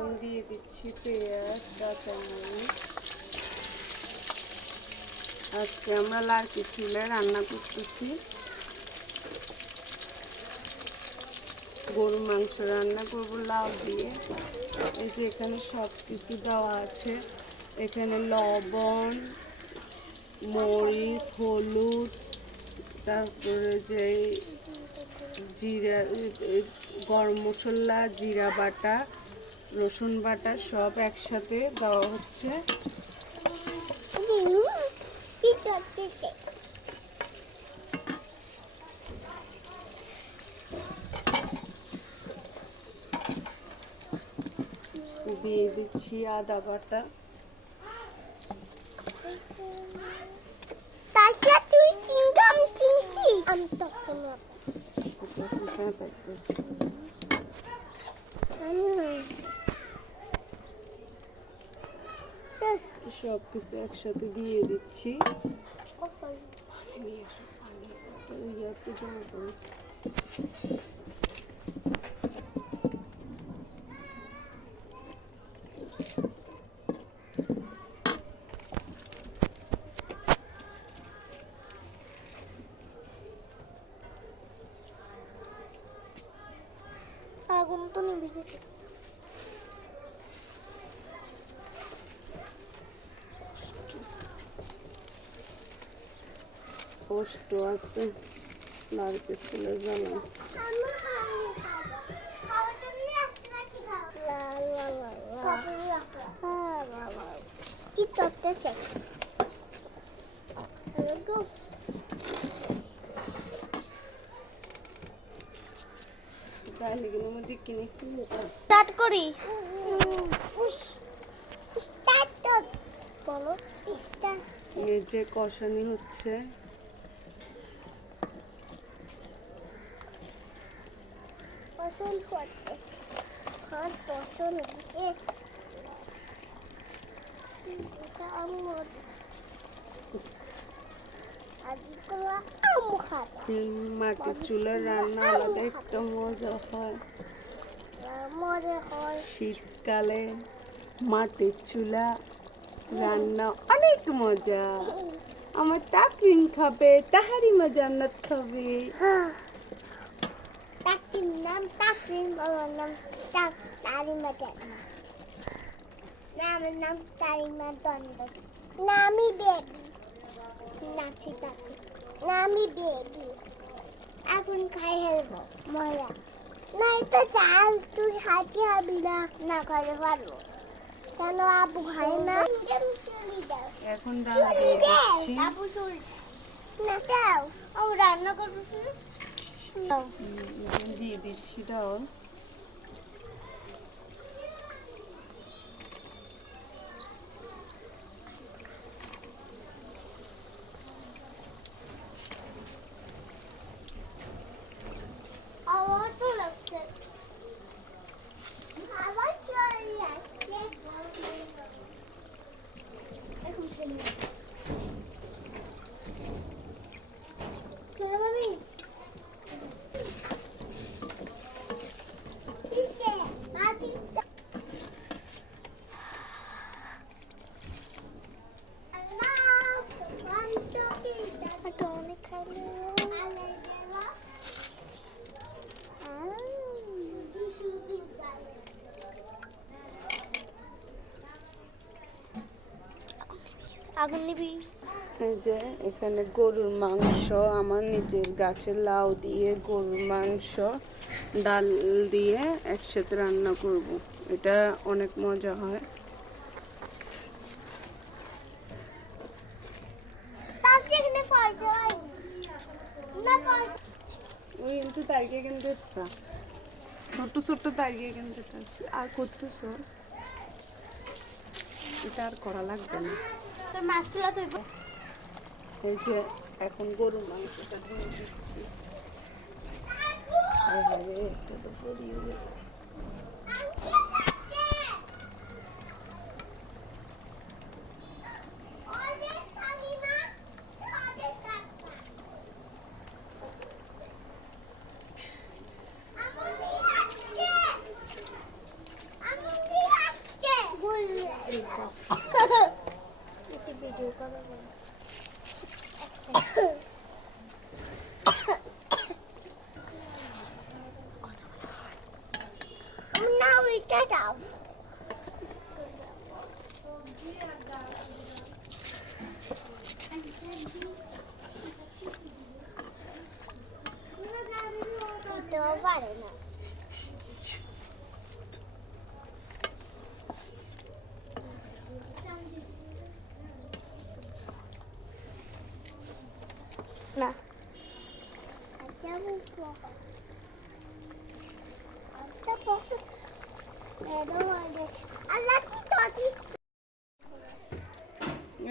এখন দিয়ে দিচ্ছি পেঁয়াজ, কাঁচামরিচ। আজকে আমরা লার্কি চুলায় রান্না করতেছি। গরুর মাংস রান্না করবো লাউ দিয়ে। এই যে এখানে সব কিছু দেওয়া আছে। এখানে লবণ, মরিচ, হলুদ, তারপরে যে জিরা, গরম মশলা, জিরা বাটা, রসুন বাটা সব একসাথে দেওয়া হচ্ছে। দিয়ে দিচ্ছি আদা বাটা। সব কিছু একসাথে দিয়ে দিচ্ছি। আগুন তো নিভে গেছে। কষ্ট আছে লার্কি চুলা জ্বালানো। কি করতে চাই? স্টার্ট করি। বলো এই যে কষানি হচ্ছে। পছন্দ করতে খান পছন্দ দিছে মাটির চুলার রান্না আলাদা একটা মজা হয়। শীতকালে মাটির চুলা রান্না অনেক মজা। আমার তাকরিন খাবে, তাহারি মা জান্নাত খাবে। তাকরিন নাম তাকরিন, আমার নাম তারিমা জান্নাত। আমার নাম তারিমা জান্নাত। নামি বেবি। নাচি তাকি। নামি বেবি। এখন খাই হেলবো মজা। না এটা চাল তুই খাইতে হবি না। না খাইতে পারবো কেন? আপু খাই না। এখন ডাল দিয়ে দিচ্ছি। আপু চুল না দাও। ও রান্না করবো। দিয়ে দিচ্ছি ডাল। আওয়াজ তো লাগছে। আওয়াজ চলে যাচ্ছে। এখন খেলি। সোনা মামি নিচে মাটি আগুন নিবি। এই যে এখানে গরুর মাংস, আমার নিজের গাছের লাউ দিয়ে গরুর মাংস ডাল দিয়ে একসাথে রান্না করব। এটা অনেক মজা হয়। ওই কিন্তু তারিখে কিন্তু ছোট্ট ছোট্ট তারিখে কিন্তু আর করতেছ, এটা আর করা লাগবে না। তোর মাছলা তুই এই যে এখন গরুর মাংসটা দিয়ে দিচ্ছি। এটা তো পরিয়ে গেল। না ওইটা দাও। দিতেও পারে না। না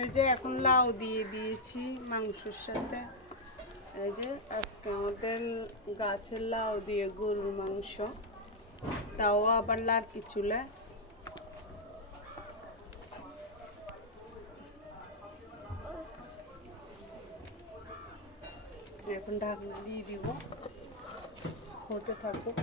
এই যে এখন লাউ দিয়ে দিয়েছি মাংসের সাথে। এই যে আজকে আমাদের গাছের লাউ দিয়ে গরুর মাংস, তাও আবার লার্কি চুলে। এখন ঢাকনা দিয়ে দিব, হতে থাকুক।